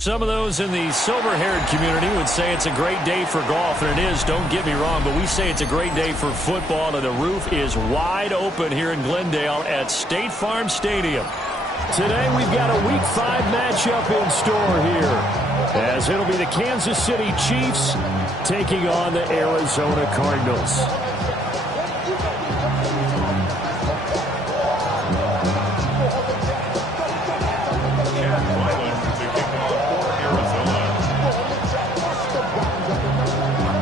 Some of those in the silver-haired community would say it's a great day for golf, and it is, don't get me wrong, but we say it's a great day for football, and the roof is wide open here in Glendale at State Farm Stadium. Today we've got a Week 5 matchup in store here, as it'll be the Kansas City Chiefs taking on the Arizona Cardinals.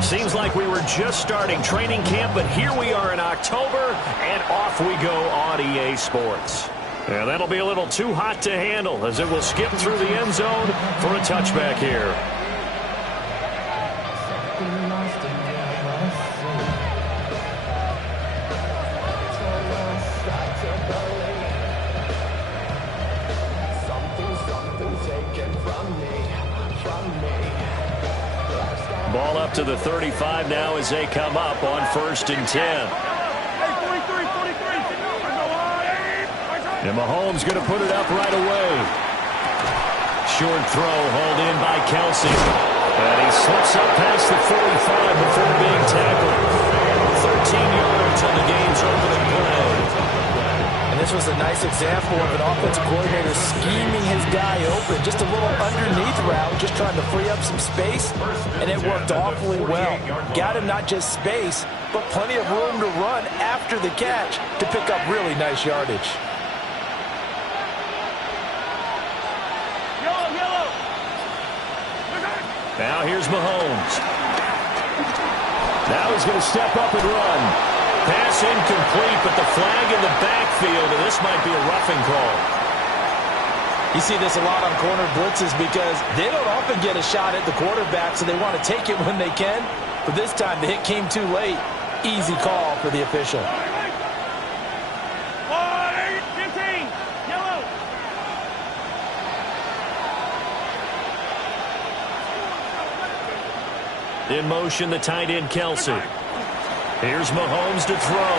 Seems like we were just starting training camp, but here we are in October, and off we go on EA Sports. And that'll be a little too hot to handle as it will skip through the end zone for a touchback here. Ball up to the 35 now as they come up on 1st and 10. And Mahomes going to put it up right away. Short throw hauled in by Kelsey. And he slips up past the 45 before being tackled. 13 yards on the game's opening play. And this was a nice example of an offensive coordinator scheming his guy open. Just a little underneath route, just trying to free up some space. And it worked awfully well. Got him not just space, but plenty of room to run after the catch to pick up really nice yardage. Now here's Mahomes. Now he's going to step up and run. Pass incomplete, but the flag in the backfield, and this might be a roughing call. You see this a lot on corner blitzes because they don't often get a shot at the quarterback, so they want to take it when they can. But this time, the hit came too late. Easy call for the official. In motion, the tight end, Kelsey. Here's Mahomes to throw.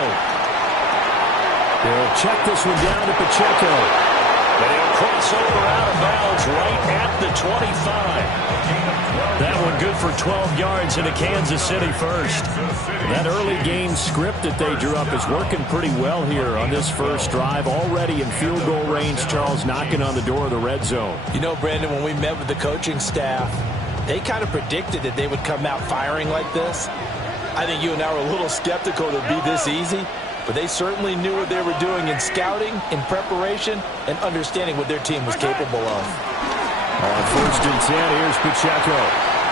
They'll check this one down to Pacheco. And he'll cross over out of bounds right at the 25. That one good for 12 yards into Kansas City first. That early game script that they drew up is working pretty well here on this first drive. Already in field goal range, Charles knocking on the door of the red zone. You know, Brandon, when we met with the coaching staff, they kind of predicted that they would come out firing like this. I think you and I were a little skeptical it would be this easy, but they certainly knew what they were doing in scouting, in preparation, and understanding what their team was capable of. On 1st and 10, here's Pacheco.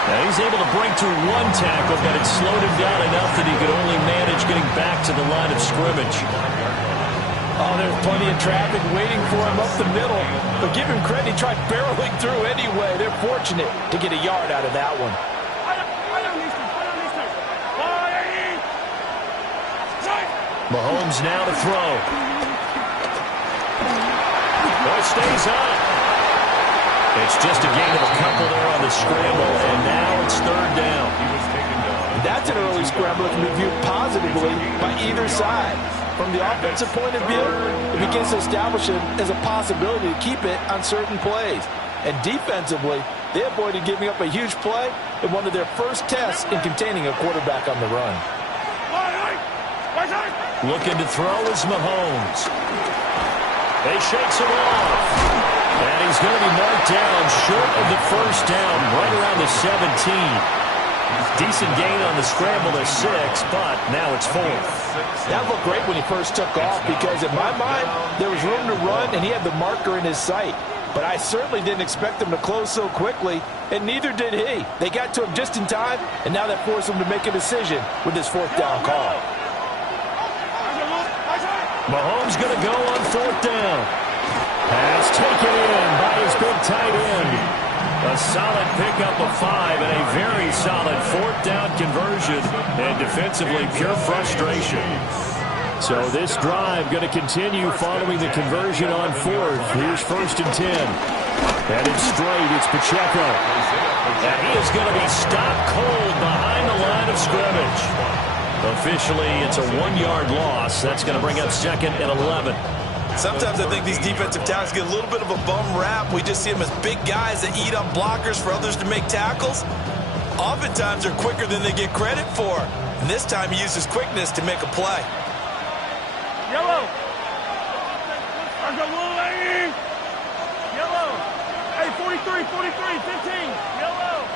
Now he's able to break through one tackle, but it slowed him down enough that he could only manage getting back to the line of scrimmage. Oh, there's plenty of traffic waiting for him up the middle. But give him credit, he tried barreling through anyway. They're fortunate to get a yard out of that one. Mahomes now to throw. It stays on. It's just a gain of a couple there on the scramble, and now it's 3rd down. That's an early scramble that can be viewed positively by either side. From the offensive point of view, it begins to establish it as a possibility to keep it on certain plays. And defensively, they avoided giving up a huge play in one of their first tests in containing a quarterback on the run. Looking to throw is Mahomes. He shakes it off. And he's going to be marked down short of the 1st down, right around the 17. Decent gain on the scramble to 6, but now it's 4th. That looked great when he first took off because, in my mind, there was room to run and he had the marker in his sight. But I certainly didn't expect him to close so quickly, and neither did he. They got to him just in time, and now that forced him to make a decision with his 4th down call. Mahomes going to go on 4th down. Pass taken in by his big tight end. A solid pickup of 5 and a very solid 4th down conversion. And defensively, pure frustration. So this drive going to continue following the conversion on 4th. Here's 1st and 10. And it's straight. It's Pacheco. And he is going to be stopped cold behind the line of scrimmage. Officially, it's a 1-yard loss. That's going to bring up 2nd and 11. Sometimes I think these defensive tackles get a little bit of a bum rap. We just see them as big guys that eat up blockers for others to make tackles. Oftentimes they're quicker than they get credit for. And this time he uses quickness to make a play. Yellow. Yellow. Hey, 43, 15. Yellow.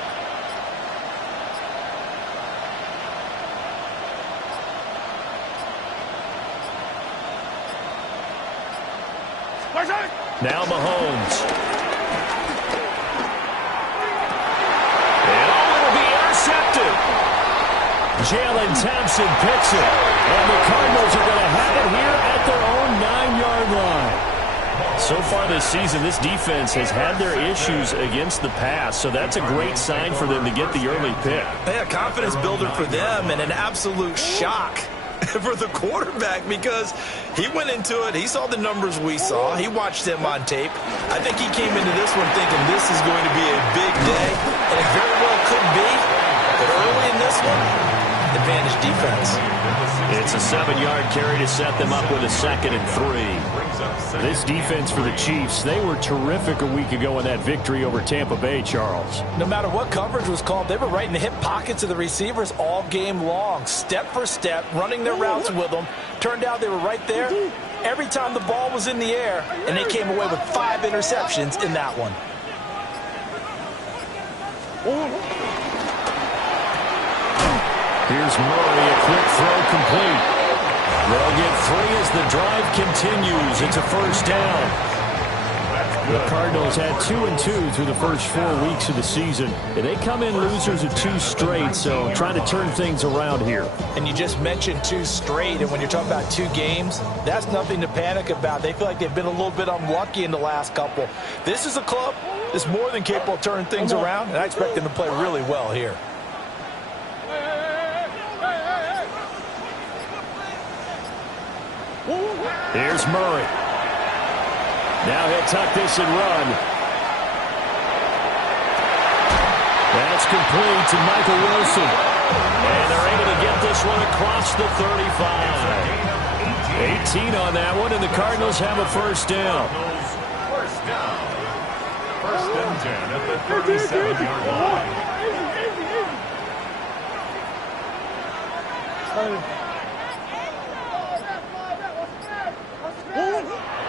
Now Mahomes. And it'll be intercepted. Jalen Thompson picks it. And the Cardinals are going to have it here at their own 9-yard line. So far this season, this defense has had their issues against the pass, so that's a great sign for them to get the early pick. Yeah, confidence builder for them and an absolute shock for the quarterback because he went into it. He saw the numbers we saw. He watched them on tape. I think he came into this one thinking this is going to be a big day, and it very well could be. But early in this one, advantage defense. It's a 7-yard carry to set them up with a 2nd and 3. This defense for the Chiefs, they were terrific a week ago in that victory over Tampa Bay, Charles. No matter what coverage was called, they were right in the hip pockets of the receivers all game long, step for step, running their routes with them. Turned out they were right there every time the ball was in the air, and they came away with 5 interceptions in that one. Here's Murray, a quick throw complete. They'll get 3 as the drive continues. It's a first down. The Cardinals had 2-2 through the first 4 weeks of the season. And they come in losers of 2 straight, so trying to turn things around here. And you just mentioned 2 straight, and when you're talking about 2 games, that's nothing to panic about. They feel like they've been a little bit unlucky in the last couple. This is a club that's more than capable of turning things around, and I expect them to play really well here. Here's Murray. Now he'll tuck this and run. That's complete to Michael Wilson. And they're able to get this one across the 35. 18 on that one, and the Cardinals have a first down. First down. First and 10 at the 37-yard line.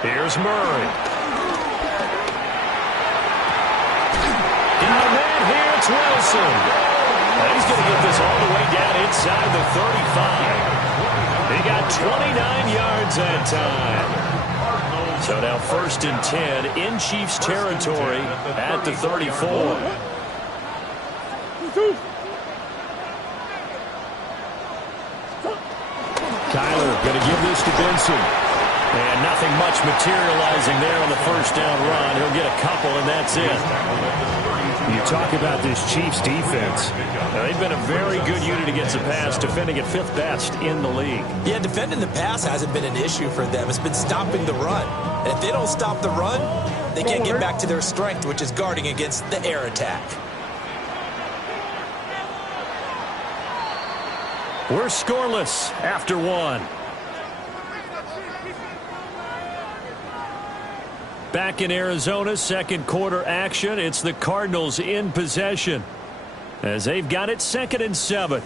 Here's Murray. Got a man here, it's Wilson. And he's going to get this all the way down inside the 35. He got 29 yards that time. So now first and 10 in Chiefs territory at the 34. Kyler going to give this to Benson. And nothing much materializing there on the first down run. He'll get a couple, and that's it. You talk about this Chiefs defense. Now, they've been a very good unit against the pass, defending at 5th best in the league. Yeah, defending the pass hasn't been an issue for them. It's been stopping the run. And if they don't stop the run, they can't get back to their strength, which is guarding against the air attack. We're scoreless after 1. Back in Arizona, second quarter action. It's the Cardinals in possession as they've got it 2nd and 7.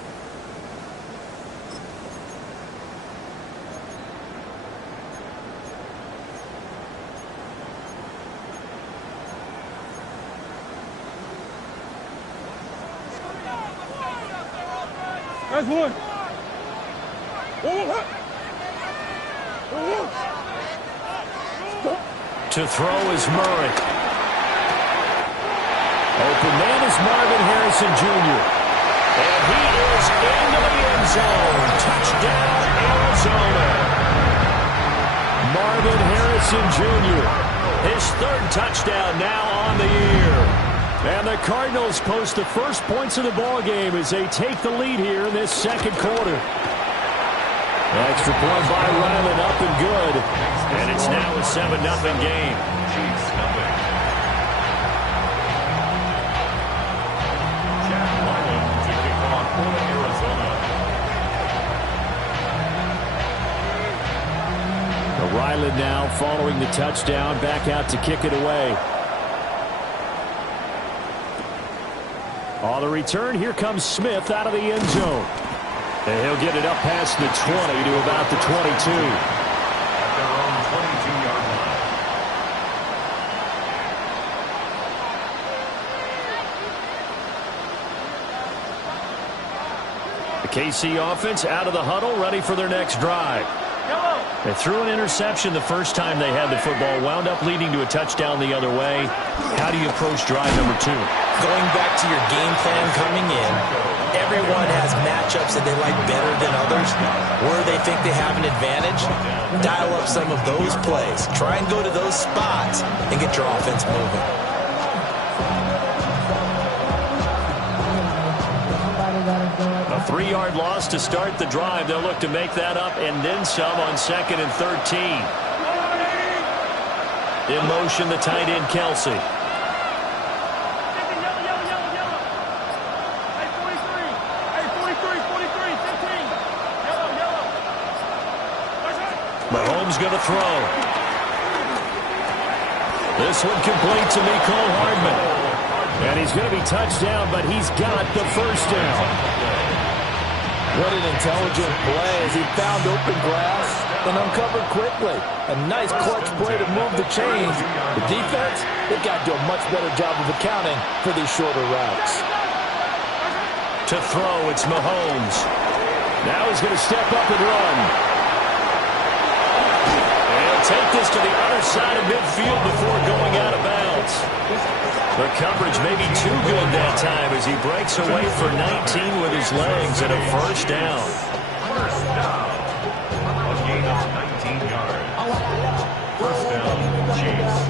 That's one. To throw is Murray. Open man is Marvin Harrison Jr. And he is into the end zone. Touchdown, Arizona. Marvin Harrison Jr. His 3rd touchdown now on the year. And the Cardinals post the first points of the ball game as they take the lead here in this second quarter. Extra point by Ryland, up and good. And it's now a 7-0 game. Chiefs nothing. Jack Ryland to kick off for Arizona. Ryland now following the touchdown, back out to kick it away. On the return, here comes Smith out of the end zone. And he'll get it up past the 20 to about the 22. At their own 22-yard line. The KC offense out of the huddle, ready for their next drive. They threw an interception the first time they had the football, wound up leading to a touchdown the other way. How do you approach drive number 2? Going back to your game plan coming in, everyone has matchups that they like better than others, where they think they have an advantage. Dial up some of those plays. Try and go to those spots and get your offense moving. A 3-yard loss to start the drive. They'll look to make that up and then some on 2nd and 13. In motion, the tight end, Kelsey. Mahomes going to throw. This one complete to Mecole Hardman. And he's going to be touched down, but he's got the first down. What an intelligent play as he found open grass and uncovered quickly. A nice clutch play to move the chains. The defense, they've got to do a much better job of accounting for these shorter routes. To throw, it's Mahomes. Now he's going to step up and run. And he'll take this to the other side of midfield before going out of bounds. The coverage may be too good that time as he breaks away for 19 with his legs and a first down. First down. A gain of 19 yards. First down, Chiefs.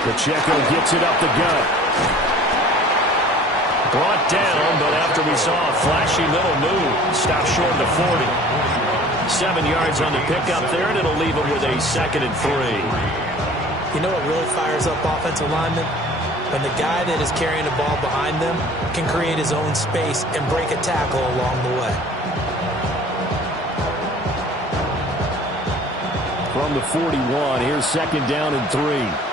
Pacheco gets it up the gut. Brought down, but after we saw a flashy little move, stopped short of the 40. 7 yards on the pickup there, and it'll leave him with a 2nd and 3. You know what really fires up offensive linemen? When the guy that is carrying the ball behind them can create his own space and break a tackle along the way. From the 41, here's 2nd down and 3.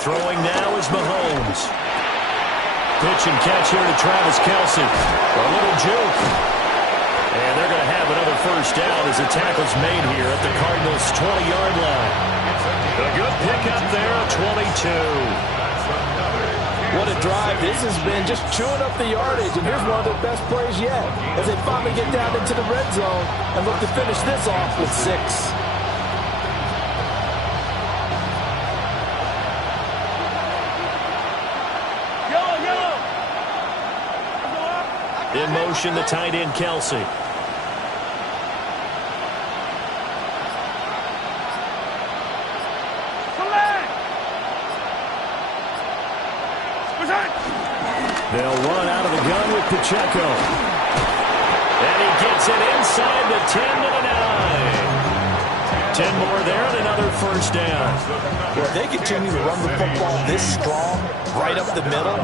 Throwing now is Mahomes. Pitch and catch here to Travis Kelce. A little juke. And they're going to have another first down as the tackle's made here at the Cardinals' 20-yard line. A good pickup there, 22. What a drive this has been, just chewing up the yardage. And here's one of their best plays yet as they finally get down into the red zone and look to finish this off with 6. In motion, the tight end, Kelsey. They'll run out of the gun with Pacheco. And he gets it inside the 10 to the 9. 10 more there and another first down. Well, if they continue to run the football this strong, right up the middle,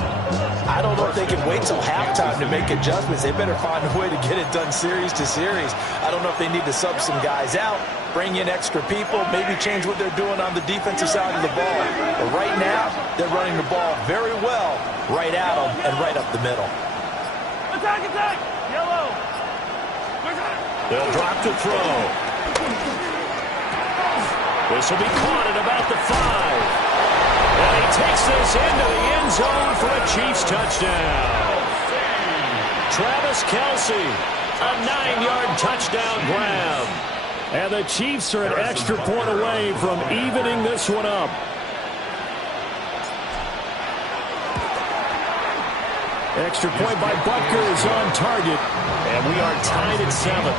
I don't know if they can wait till halftime to make adjustments. They better find a way to get it done series to series. I don't know if they need to sub some guys out, bring in extra people, maybe change what they're doing on the defensive side of the ball. But right now, they're running the ball very well right at them and right up the middle. Attack, attack! Yellow! They'll drop to throw. This will be caught at about the 5. And he takes this into the end zone for a Chiefs touchdown. Travis Kelce, a 9-yard touchdown grab. And the Chiefs are an extra point away from evening this one up. Extra point by Butker is on target. And we are tied at 7.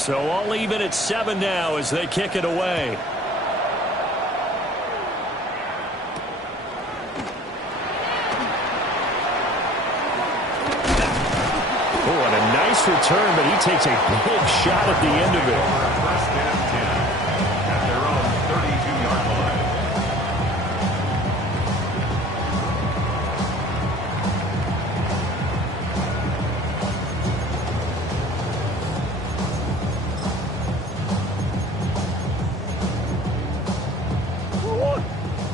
So I'll leave it at 7 now as they kick it away. Oh, and a nice return, but he takes a big shot at the end of it. First and 10 at their own 32-yard line.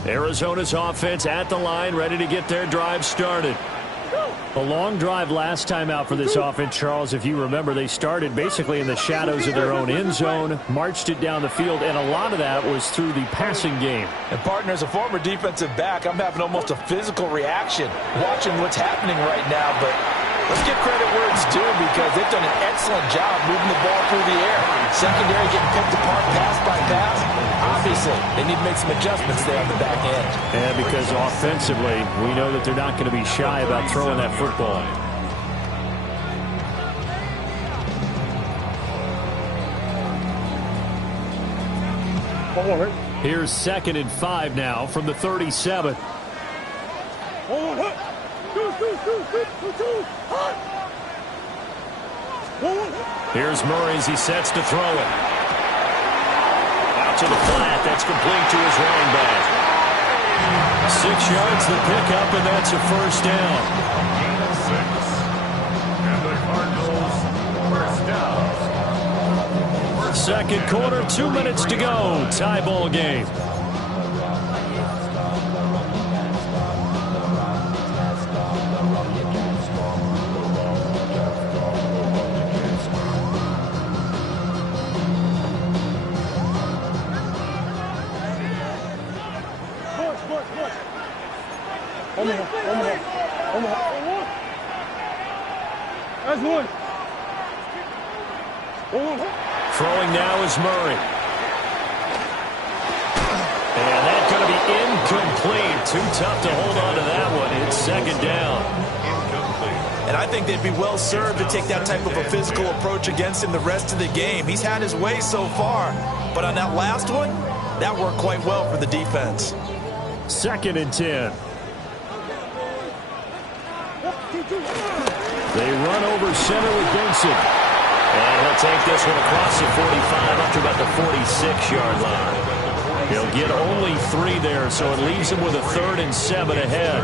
Arizona's offense at the line, ready to get their drive started. A long drive last time out for this offense, Charles. If you remember, they started basically in the shadows of their own end zone, marched it down the field, and a lot of that was through the passing game. And, partner, as a former defensive back, I'm having almost a physical reaction watching what's happening right now. But let's give credit where it's due because they've done an excellent job moving the ball through the air. Secondary getting picked apart pass by pass. Obviously, they need to make some adjustments there on the back end. And because offensively, we know that they're not going to be shy about throwing that football. Here's 2nd and 5 now from the 37. Here's Murray as he sets to throw it. Out to the flat. That's complete to his running back. 6 yards the pickup, and that's a first down. Gain of 6. And the Cardinals first down. Second quarter, 2 minutes to go. Tie ball game. That's one. Throwing now is Murray. And that's going to be incomplete. Too tough to hold on to that one. It's 2nd down. Incomplete. And I think they'd be well served to take that type of a physical approach against him the rest of the game. He's had his way so far. But on that last one, that worked quite well for the defense. 2nd and 10. They run over center with Benson. And he'll take this one across the 45 up to about the 46-yard line. He'll get only 3 there, so it leaves him with a 3rd and 7 ahead.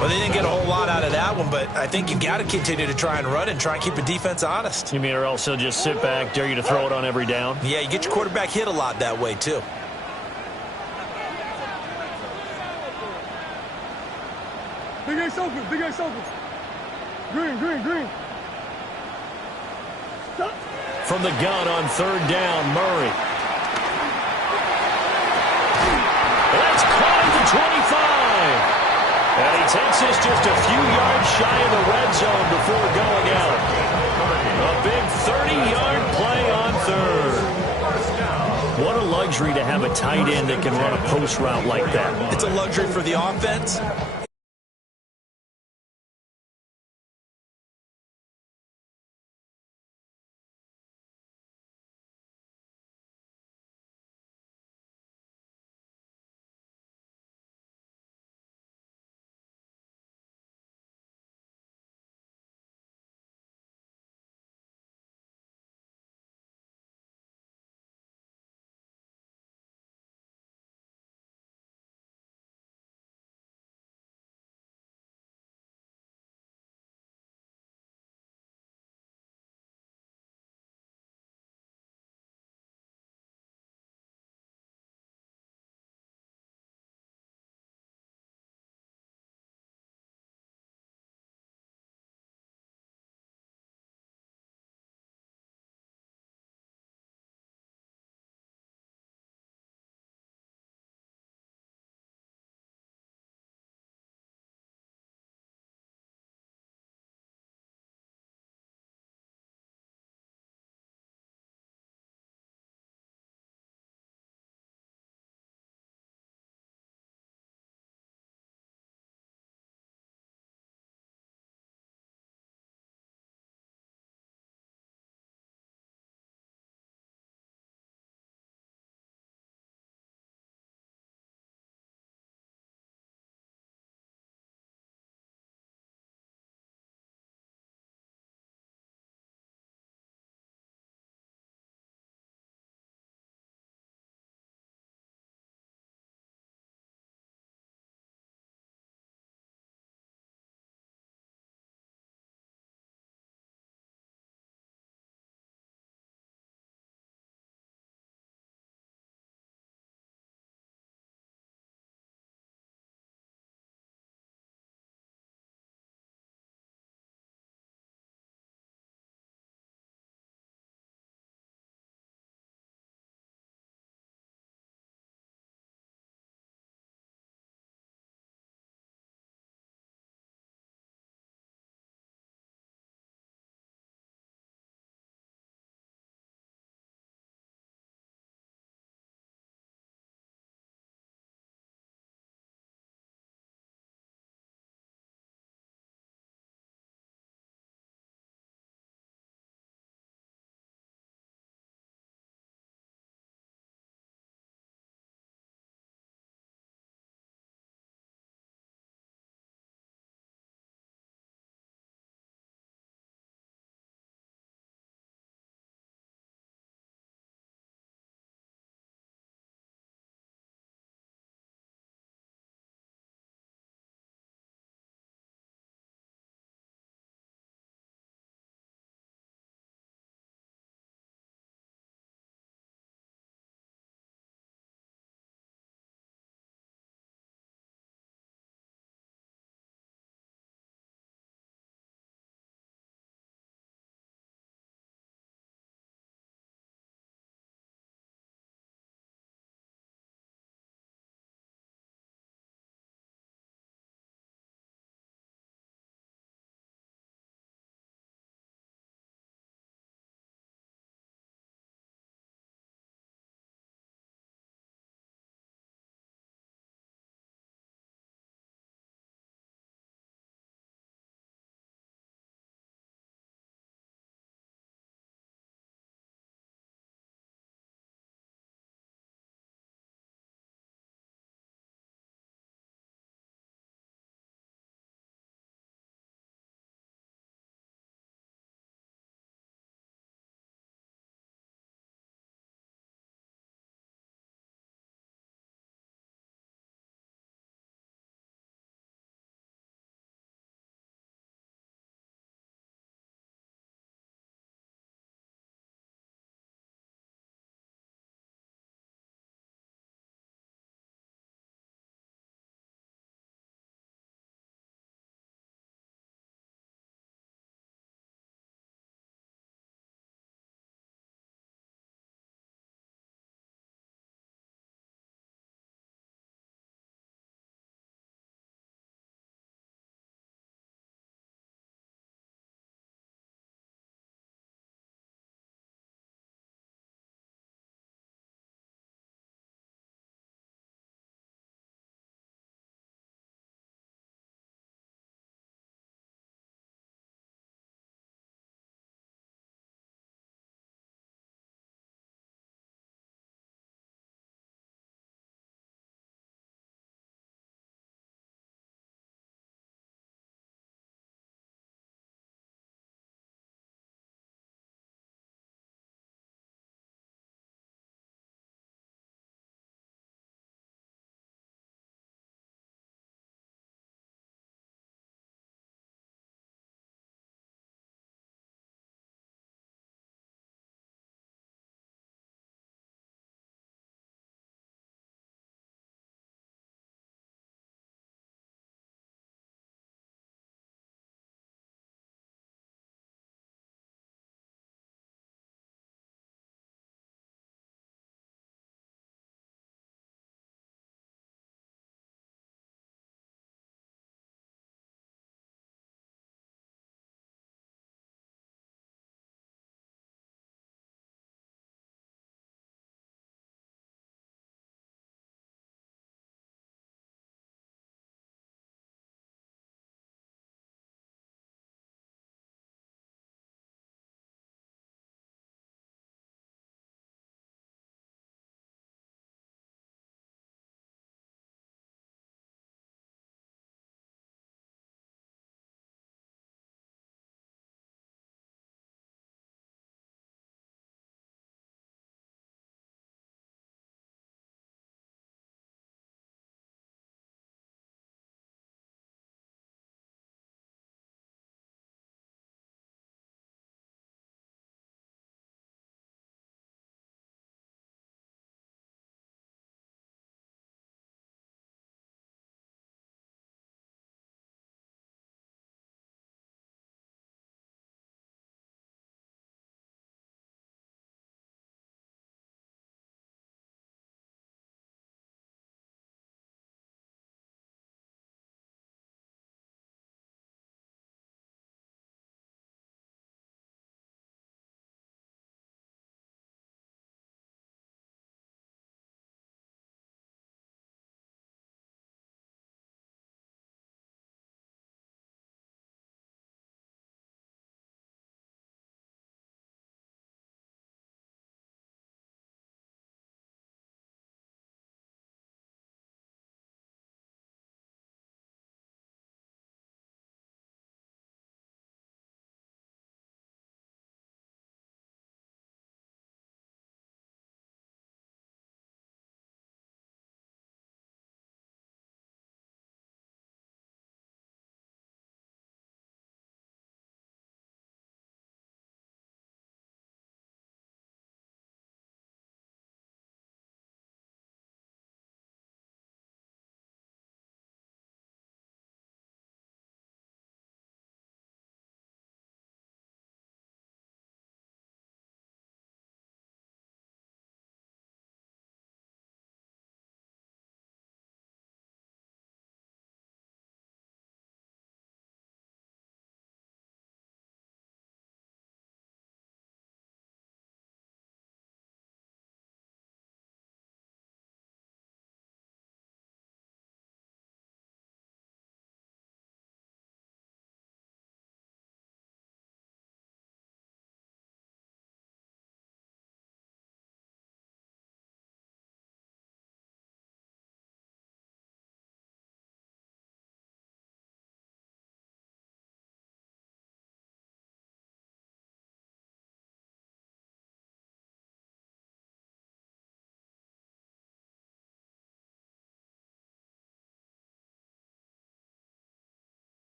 Well, they didn't get a whole lot out of that one, but I think you've got to continue to try and run and try and keep the defense honest. You mean or else he'll just sit back, dare you to throw it on every down? Yeah, you get your quarterback hit a lot that way, too. Big Ace open, Big Ace open. Green, green, green. Stop. From the gun on 3rd down, Murray. That's caught at the 25. And he takes this just a few yards shy of the red zone before going out. A big 30-yard play on 3rd. What a luxury to have a tight end that can run a post route like that. It's a luxury for the offense.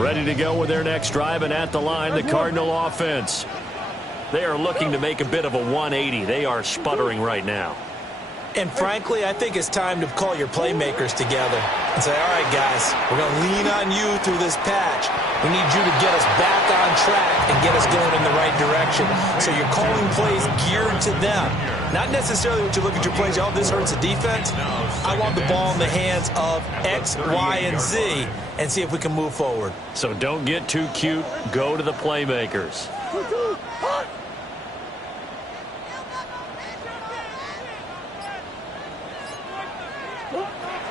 Ready to go with their next drive, and at the line, the Cardinal offense. They are looking to make a bit of a 180. They are sputtering right now. And frankly, I think it's time to call your playmakers together and say, all right, guys, we're going to lean on you through this patch. We need you to get us back on track and get us going in the right direction. So you're calling plays geared to them. Not necessarily what you look at your plays, oh, this hurts the defense. I want the ball in the hands of X, Y, and Z and see if we can move forward. So don't get too cute. Go to the playmakers.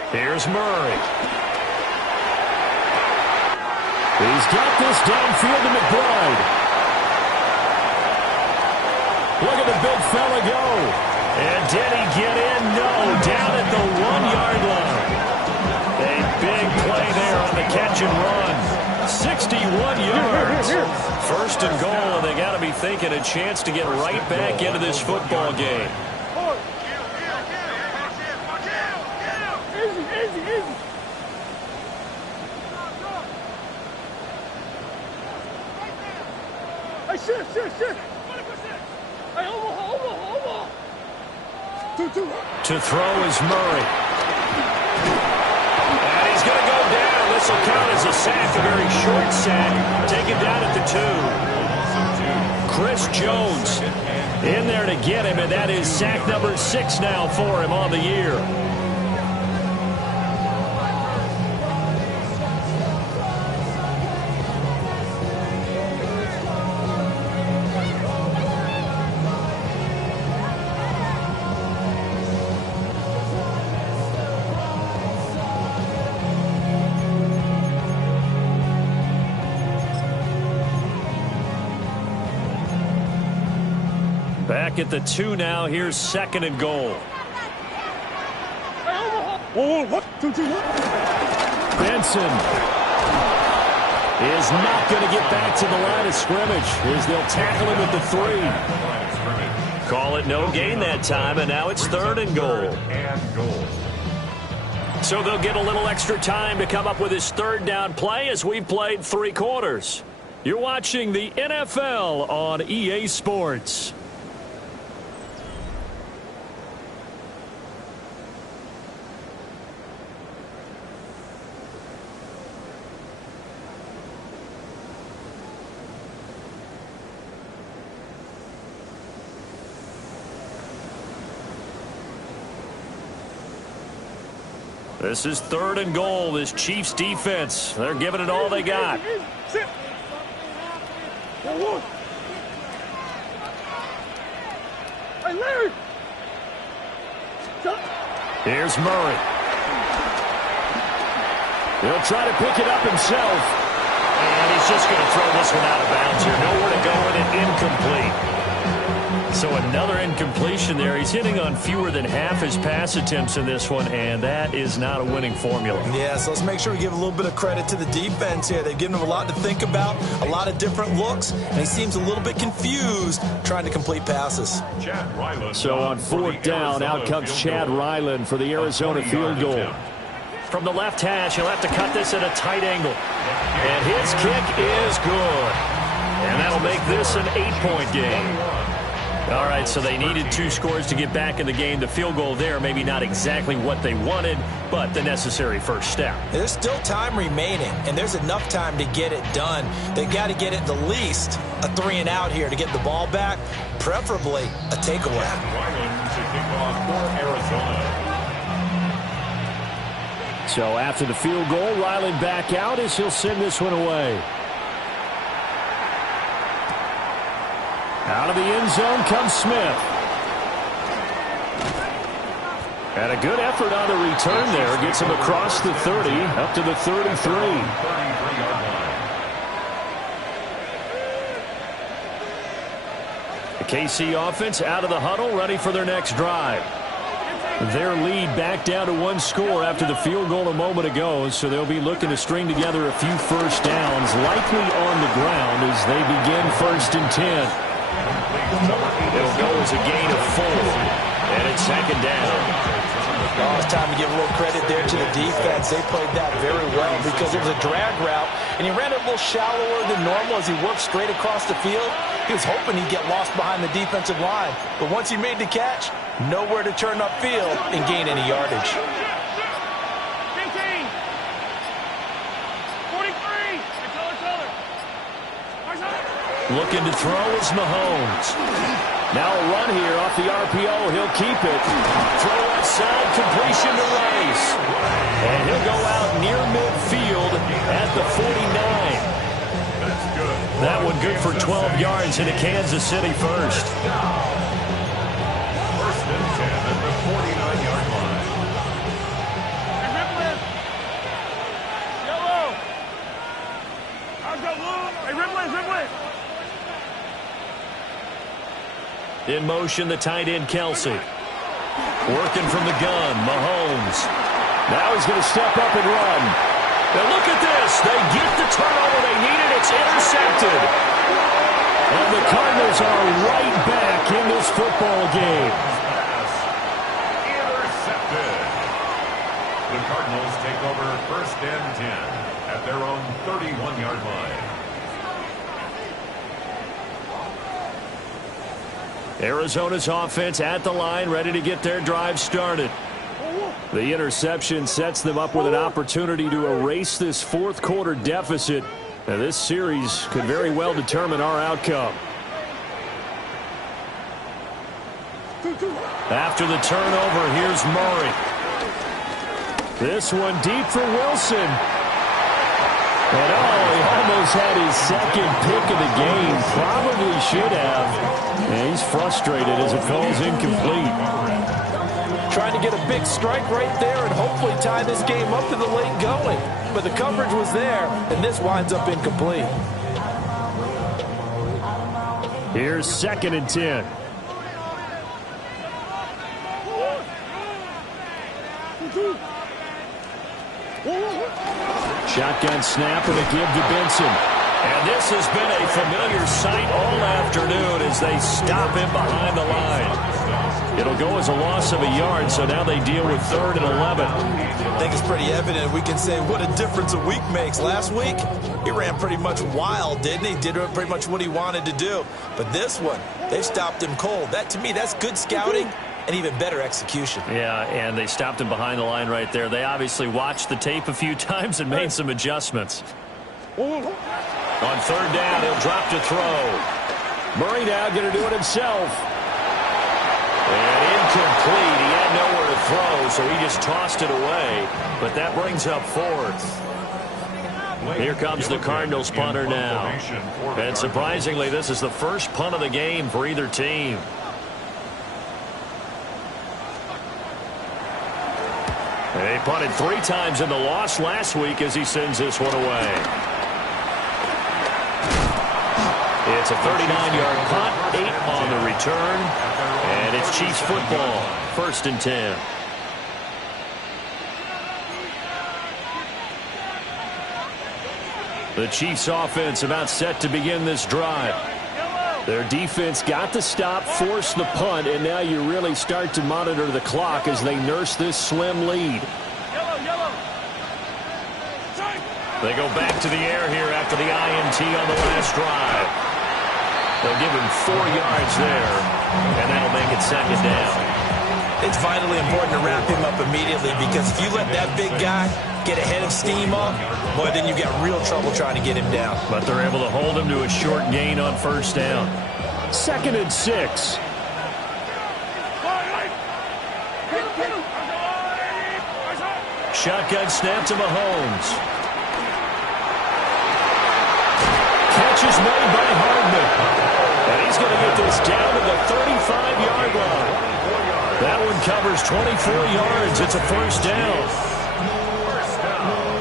Here's Murray. He's got this downfield to McBride. Look at the big fella go. And did he get in? No, down at the 1-yard line. A big play there on the catch and run. 61 yards. First and goal, and they got to be thinking a chance to get right back into this football game. To throw is Murray. And he's going to go down. This will count as a sack, a very short sack. Taken down at the 2. Chris Jones in there to get him, and that is sack number 6 now for him on the year. Back at the 2 now. Here's second and goal. Benson is not going to get back to the line of scrimmage as they'll tackle him at the 3. Call it no gain that time, and now it's third and goal. So they'll get a little extra time to come up with his third down play as we've played 3 quarters. You're watching the NFL on EA Sports. This is third and goal. This Chiefs defense, they're giving it all they got. Here's Murray. He'll try to pick it up himself. And he's just going to throw this one out of bounds here. Nowhere to go with it. Incomplete. So another incompletion there. He's hitting on fewer than half his pass attempts in this one, and that is not a winning formula. Yeah, so let's make sure we give a little bit of credit to the defense here. They've given him a lot to think about, a lot of different looks, and he seems a little bit confused trying to complete passes. So on fourth down, out comes Chad Ryland for the Arizona field goal. From the left hash, he'll have to cut this at a tight angle. And his kick is good. And that'll make this an 8-point game. All right, so they needed 2 scores to get back in the game. The field goal there, maybe not exactly what they wanted, but the necessary first step. There's still time remaining, and there's enough time to get it done. They've got to get it at least a 3 and out here to get the ball back, preferably a takeaway. So after the field goal, Ryland back out as he'll send this one away. Out of the end zone comes Smith. And a good effort on the return there. Gets him across the 30, up to the 33. The KC offense out of the huddle, ready for their next drive. Their lead back down to 1 score after the field goal a moment ago, so they'll be looking to string together a few first downs, likely on the ground as they begin 1st and 10. It'll go as a gain of 4, and it's second down. Oh, it's time to give a little credit there to the defense. They played that very well because it was a drag route, and he ran it a little shallower than normal as he worked straight across the field. He was hoping he'd get lost behind the defensive line, but once he made the catch, nowhere to turn upfield and gain any yardage. 15. 43. Looking to throw is Mahomes. Now a run here off the RPO. He'll keep it. Throw outside, completion to Rice. And he'll go out near midfield at the 49. That's good. That one good for 12 yards into Kansas City first. First and 10 at the 49-yard line. Yellow. I've got blue. Hey, Ripley. In motion, the tight end, Kelsey. Working from the gun, Mahomes. Now he's going to step up and run. And look at this. They get the turnover they needed. It's intercepted. And the Cardinals are right back in this football game. Intercepted. The Cardinals take over first and 10 at their own 31-yard line. Arizona's offense at the line, ready to get their drive started. The interception sets them up with an opportunity to erase this fourth quarter deficit. Now, this series could very well determine our outcome. After the turnover, here's Murray. This one deep for Wilson. And he almost had his second pick of the game. Probably should have. And he's frustrated as it falls incomplete. Trying to get a big strike right there and hopefully tie this game up to the late going. But the coverage was there, and this winds up incomplete. Here's 2nd and 10. Shotgun snap and a give to Benson. And this has been a familiar sight all afternoon as they stop him behind the line. It'll go as a loss of a yard, so now they deal with 3rd and 11. I think it's pretty evident. We can say what a difference a week makes. Last week, he ran pretty much wild, didn't he? Did pretty much what he wanted to do. But this one, they stopped him cold. That, to me, that's good scouting and even better execution. Yeah, and they stopped him behind the line right there. They obviously watched the tape a few times and made some adjustments. On 3rd down, he'll drop to throw. Murray now going to do it himself. And incomplete. He had nowhere to throw, so he just tossed it away. But that brings up 4th. Here comes the Cardinals punter now. And surprisingly, this is the first punt of the game for either team. They punted 3 times in the loss last week as he sends this one away. It's a 39-yard punt, 8 on the return, and it's Chiefs football, 1st and 10. The Chiefs offense about set to begin this drive. Their defense got the stop, forced the punt, and now you really start to monitor the clock as they nurse this slim lead. They go back to the air here after the INT on the last drive. They'll give him 4 yards there, and that'll make it 2nd down. It's vitally important to wrap him up immediately because if you let that big guy get ahead of steam up, boy, then you got real trouble trying to get him down. But they're able to hold him to a short gain on 1st down. 2nd and 6. Shotgun snap to Mahomes. Catch is made by Hardman. And he's going to get this down to the 35-yard line. That one covers 24 yards. It's a 1st down. First down.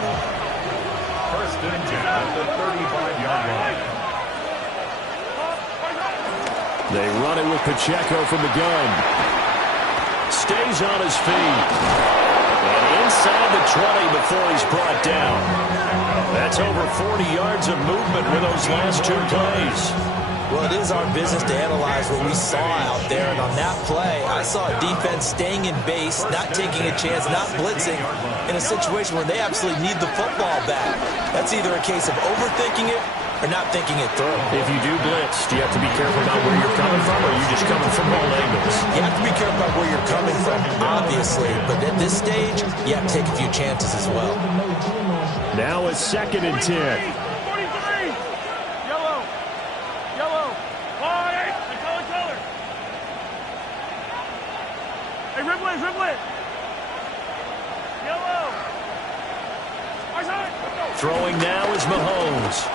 1st and 10 at the 35-yard line. They run it with Pacheco from the gun. Stays on his feet. And inside the 20 before he's brought down. That's over 40 yards of movement with those last 2 plays. Well, it is our business to analyze what we saw out there, and on that play, I saw a defense staying in base, not taking a chance, not blitzing, in a situation where they absolutely need the football back. That's either a case of overthinking it or not thinking it through. If you do blitz, do you have to be careful about where you're coming from, or are you just coming from all angles? You have to be careful about where you're coming from, obviously, but at this stage, you have to take a few chances as well. Now it's 2nd and 10. 43. Yellow. Yellow. Hey, color. Hey, riblet. Yellow. Throwing now is Mahomes.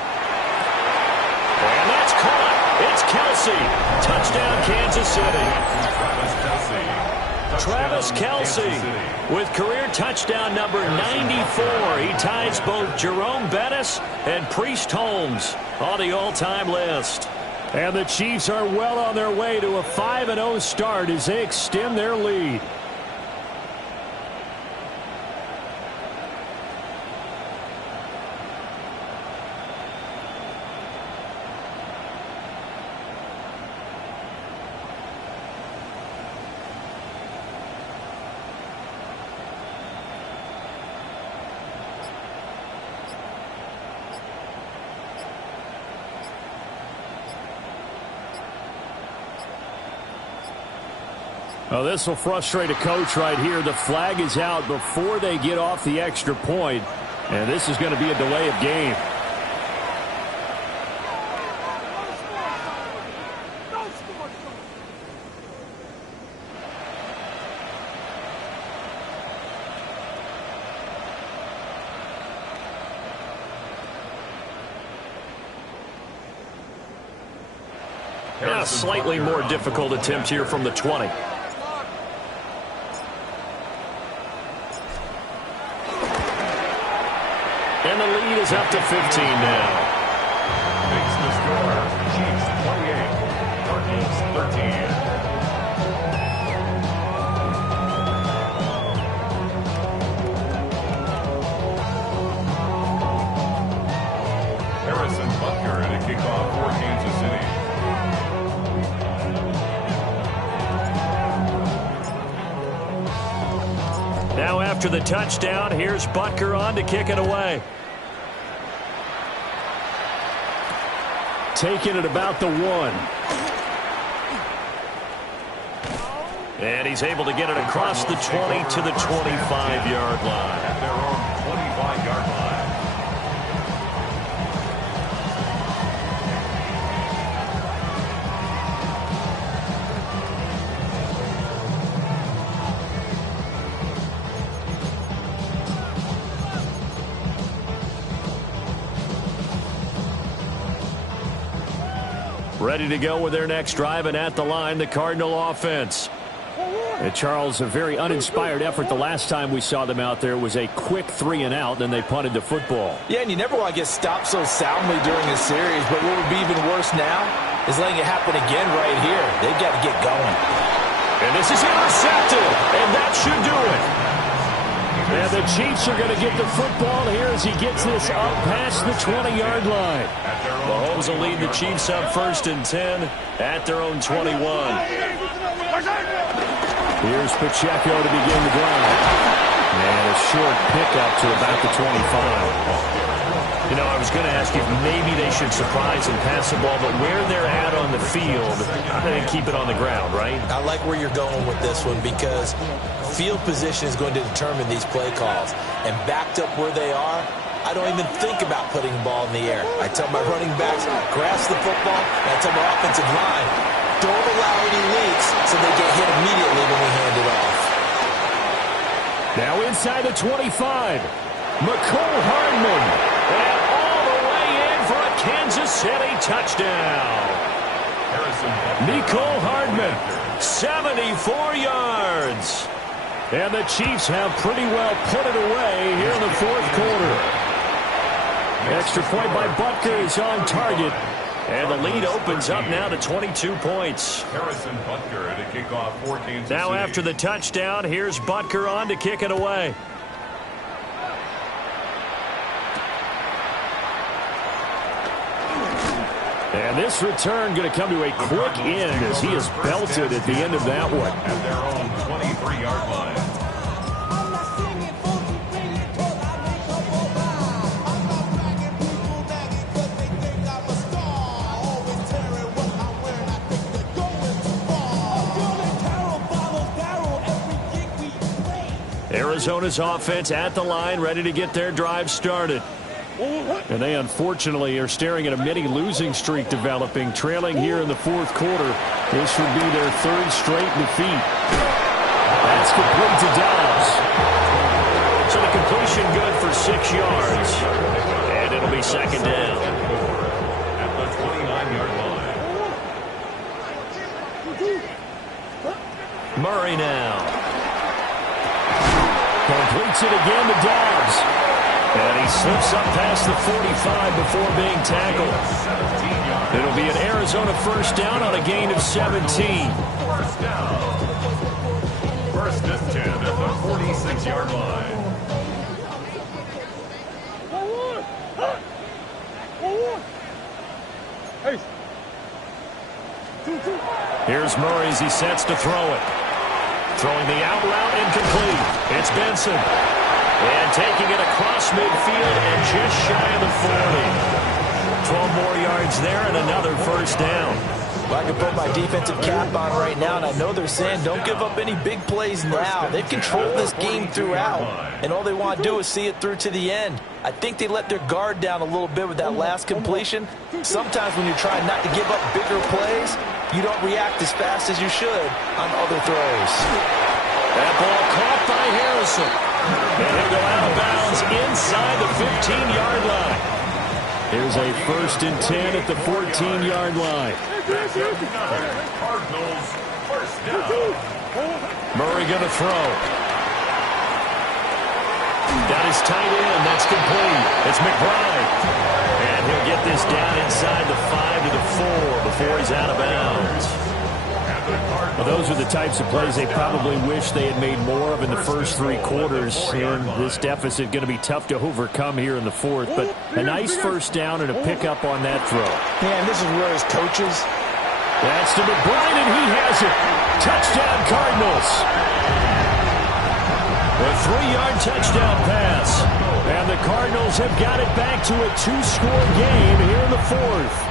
And that's caught. It's Kelsey. Touchdown, Kansas City. Travis Kelsey with career touchdown number 94. He ties both Jerome Bettis and Priest Holmes on the all-time list. And the Chiefs are well on their way to a 5-0 start as they extend their lead. Well, this will frustrate a coach right here. The flag is out before they get off the extra point, and this is going to be a delay of game. Now, a slightly more difficult attempt here from the 20. And the lead is up to 15 now. Makes the score. Chiefs 28, Cardinals 13. Harrison Butker at a kickoff for Kansas City. Now after the touchdown, here's Butker on to kick it away. Taking it about the 1. And he's able to get it across the 20 to the 25-yard line. At their own 25-yard line. Ready to go with their next drive, and at the line, the Cardinal offense. And Charles, a very uninspired effort the last time we saw them out there was a quick 3-and-out, then they punted the football. Yeah, and you never want to get stopped so soundly during a series, but what would be even worse now is letting it happen again right here. They've got to get going. And this is intercepted, and that should do it. And the Chiefs are going to get the football here as he gets this up past the 20-yard line. Mahomes will lead the Chiefs up 1st and 10 at their own 21. Here's Pacheco to begin the drive. And a short pickup to about the 25. You know, I was going to ask if maybe they should surprise and pass the ball, but where they're at on the field, they keep it on the ground, right? I like where you're going with this one because field position is going to determine these play calls. And backed up where they are, I don't even think about putting the ball in the air. I tell my running backs, grasp the football, and I tell my offensive line, don't allow any leaks so they get hit immediately when we hand it off. Now inside the 25, McCole Hardman. And all the way in for a Kansas City touchdown. McCole Hardman, 74 yards. And the Chiefs have pretty well put it away here in the 4th quarter. Extra point by Butker is on target. And the lead opens up now to 22 points. Harrison Butker at a kickoff for Kansas Now City. after the touchdown, here's Butker on to kick it away. And this return going to come to a quick end as he is belted at the end of that one. At their own 23-yard line. Arizona's offense at the line, ready to get their drive started. And they unfortunately are staring at a mini losing streak developing, trailing here in the fourth quarter. This would be their third straight defeat. That's complete to Dobbs. So the completion good for 6 yards. And it'll be second down. At the 29-yard line. Murray now. Completes it again to Dobbs. And he slips up past the 45 before being tackled. It'll be an Arizona first down on a gain of 17. First down. First and 10 at the 46-yard line. Here's Murray as he sets to throw it. Throwing the out route incomplete. It's Benson. And taking it across midfield and just shy of the 40. 12 more yards there and another first down. Well, I can put my defensive cap on right now, and I know they're saying don't give up any big plays now. They've controlled this game throughout, and all they want to do is see it through to the end. I think they let their guard down a little bit with that last completion. Sometimes when you're trying not to give up bigger plays, you don't react as fast as you should on other throws. That ball caught by Harrison. And he'll go out of bounds inside the 15-yard line. Here's a first and 10 at the 14-yard line. Cardinals first down. Murray going to throw. Got his tight end. That's complete. It's McBride. And he'll get this down inside the 5 to the 4 before he's out of bounds. Well, those are the types of plays they probably wish they had made more of in the first 3 quarters. And this deficit going to be tough to overcome here in the fourth. But a nice first down and a pickup on that throw. Yeah, and this is where his coaches. That's to McBride, and he has it. Touchdown, Cardinals. A 3-yard touchdown pass. And the Cardinals have got it back to a 2-score game here in the fourth.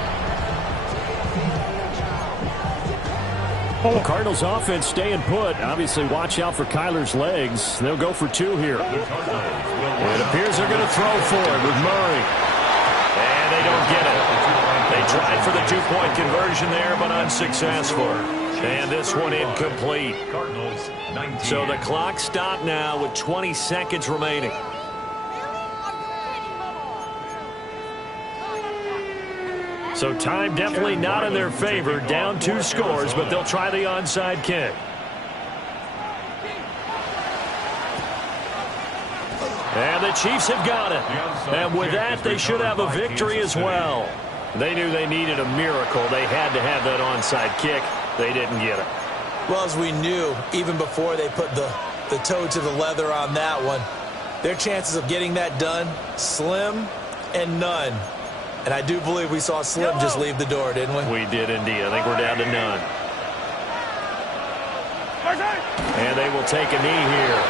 The Cardinals offense staying put. Obviously, watch out for Kyler's legs. They'll go for 2 here. It appears they're going to throw for it with Murray. And they don't get it. They tried for the 2-point conversion there, but unsuccessful. And this one incomplete. So the clock stopped now with 20 seconds remaining. So time definitely not in their favor. Down 2 scores, but they'll try the onside kick. And the Chiefs have got it. And with that, they should have a victory as well. They knew they needed a miracle. They had to have that onside kick. They didn't get it. Well, as we knew, even before they put the toe to the leather on that one, their chances of getting that done, slim and none. And I do believe we saw Slim just leave the door, didn't we? We did indeed. I think we're down to none. And they will take a knee here.